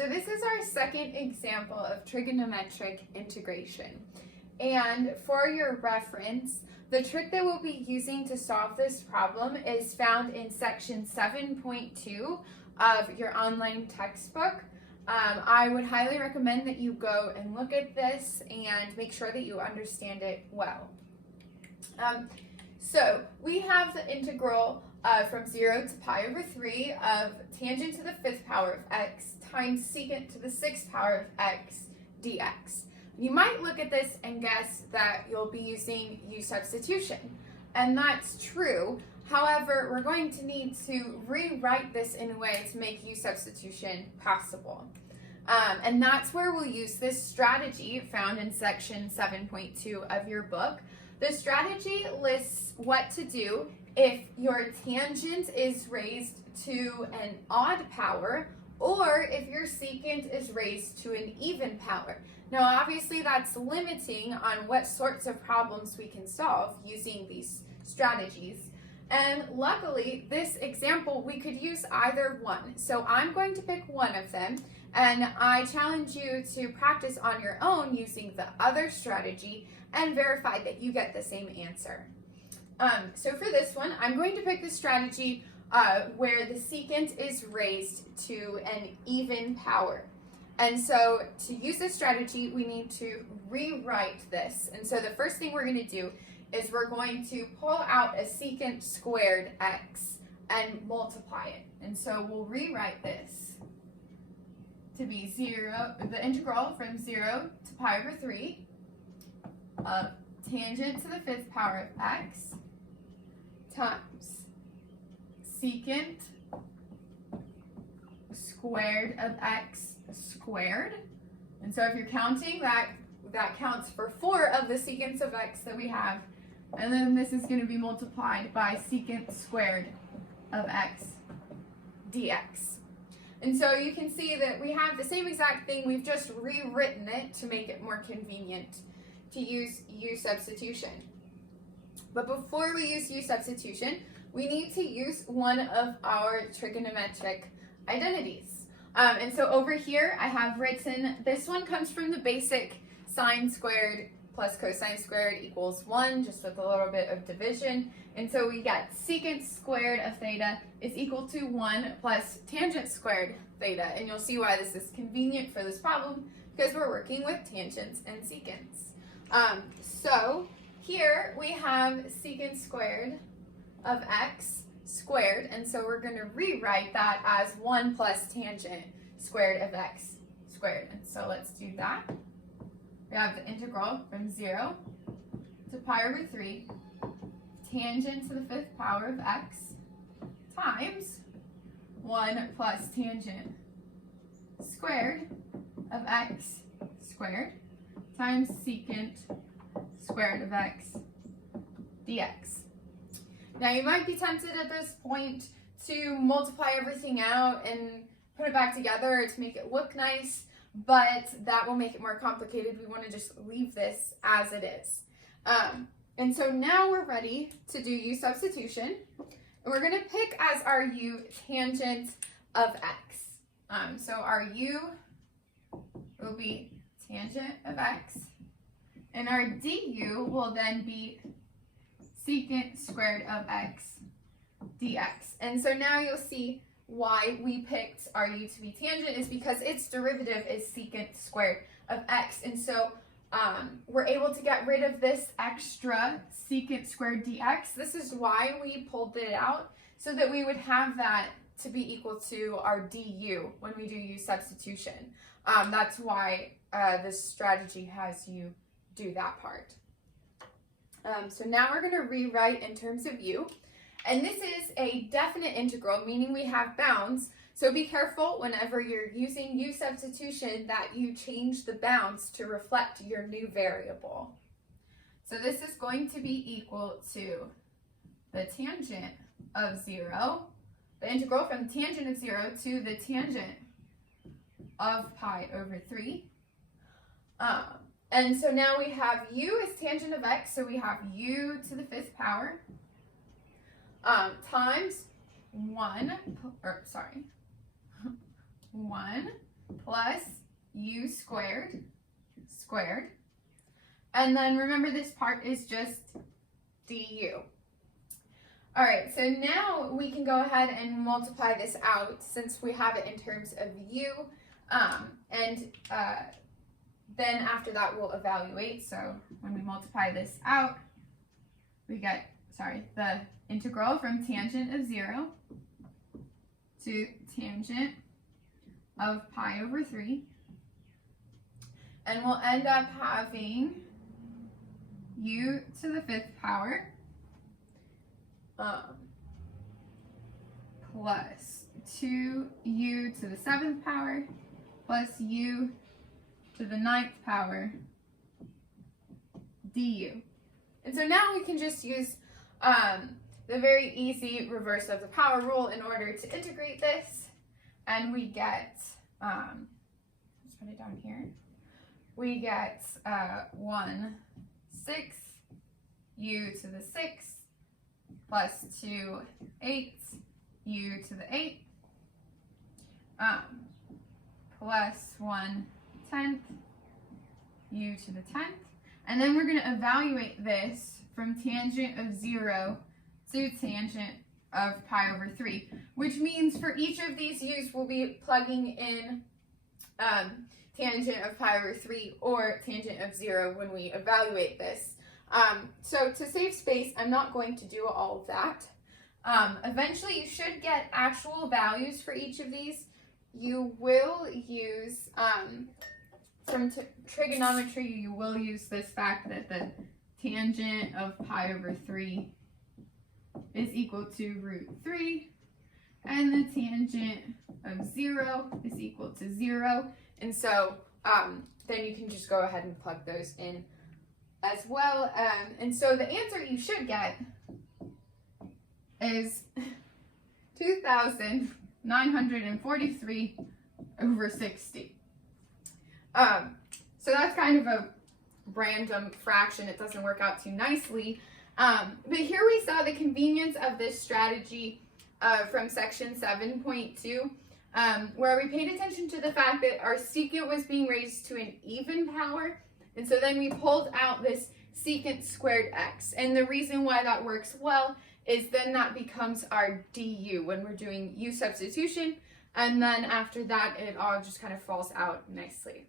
So this is our second example of trigonometric integration. And for your reference, the trick that we'll be using to solve this problem is found in section 7.2 of your online textbook. I would highly recommend that you go and look at this and make sure that you understand it well. So we have the integral from 0 to pi over 3 of tangent to the 5th power of x times secant to the 6th power of x dx. You might look at this and guess that you'll be using u substitution, and that's true. However, we're going to need to rewrite this in a way to make u substitution possible. And that's where we'll use this strategy found in section 7.2 of your book. The strategy lists what to do if your tangent is raised to an odd power or if your secant is raised to an even power. Now, obviously, that's limiting on what sorts of problems we can solve using these strategies. And luckily, this example, we could use either one. So I'm going to pick one of them, and I challenge you to practice on your own using the other strategy and verify that you get the same answer. So for this one, I'm going to pick the strategy where the secant is raised to an even power. And so to use this strategy, we need to rewrite this. And so the first thing we're going to do is we're going to pull out a secant squared x and multiply it. And so we'll rewrite this to be the integral from 0 to pi over 3 of tangent to the 5th power of x times secant squared of x squared. And so if you're counting, that counts for 4 of the secants of x that we have. And then this is going to be multiplied by secant squared of x dx. And so you can see that we have the same exact thing, we've just rewritten it to make it more convenient to use u substitution. But before we use u substitution, we need to use one of our trigonometric identities. And so over here I have written, this one comes from the basic sine squared plus cosine squared equals 1, just with a little bit of division. And so we get secant squared of theta is equal to 1 plus tangent squared theta. And you'll see why this is convenient for this problem, because we're working with tangents and secants. So here we have secant squared of x squared, and so we're going to rewrite that as 1 plus tangent squared of x squared. And so let's do that. We have the integral from 0 to pi over 3 tangent to the 5th power of x times 1 plus tangent squared of x squared times secant squared of x dx. Now you might be tempted at this point to multiply everything out and put it back together to make it look nice, but that will make it more complicated. We want to just leave this as it is. And so now we're ready to do u substitution. And we're going to pick as our u tangent of x. So our u will be tangent of x, and our du will then be secant squared of x dx. And so now you'll see why we picked our u to be tangent is because its derivative is secant squared of x. And so we're able to get rid of this extra secant squared dx. This is why we pulled it out, so that we would have that to be equal to our du when we do u substitution. That's why this strategy has you do that part. So now we're going to rewrite in terms of u. And this is a definite integral, meaning we have bounds. So be careful whenever you're using u substitution that you change the bounds to reflect your new variable. So this is going to be equal to the tangent of 0, the integral from the tangent of 0 to the tangent of pi over 3. And so now we have u is tangent of x, so we have u to the 5th power times 1 plus u squared, and then remember this part is just du. All right, so now we can go ahead and multiply this out since we have it in terms of u, then after that we'll evaluate. So when we multiply this out, we get, the integral from tangent of 0 to tangent of pi over 3. And we'll end up having u to the 5th power plus 2u to the 7th power plus u to the 9th power du. And so now we can just use the very easy reverse of the power rule in order to integrate this, and we get, let's put it down here, we get 1/6 u to the 6th plus 2/8 u to the 8th plus 1/10 u to the 10th. And then we're going to evaluate this from tangent of 0 to tangent of pi over 3, which means for each of these u's we'll be plugging in tangent of pi over 3 or tangent of 0 when we evaluate this. So to save space, I'm not going to do all of that. Eventually you should get actual values for each of these. You will use, from trigonometry, you will use this fact that the tangent of pi over 3 is equal to √3, and the tangent of 0 is equal to 0. And so then you can just go ahead and plug those in as well. And so the answer you should get is 2,943/60. So that's kind of a random fraction. It doesn't work out too nicely. But here we saw the convenience of this strategy from section 7.2, where we paid attention to the fact that our secant was being raised to an even power. And so then we pulled out this secant squared x. And the reason why that works well is then that becomes our du when we're doing u substitution. And then after that, it all just kind of falls out nicely.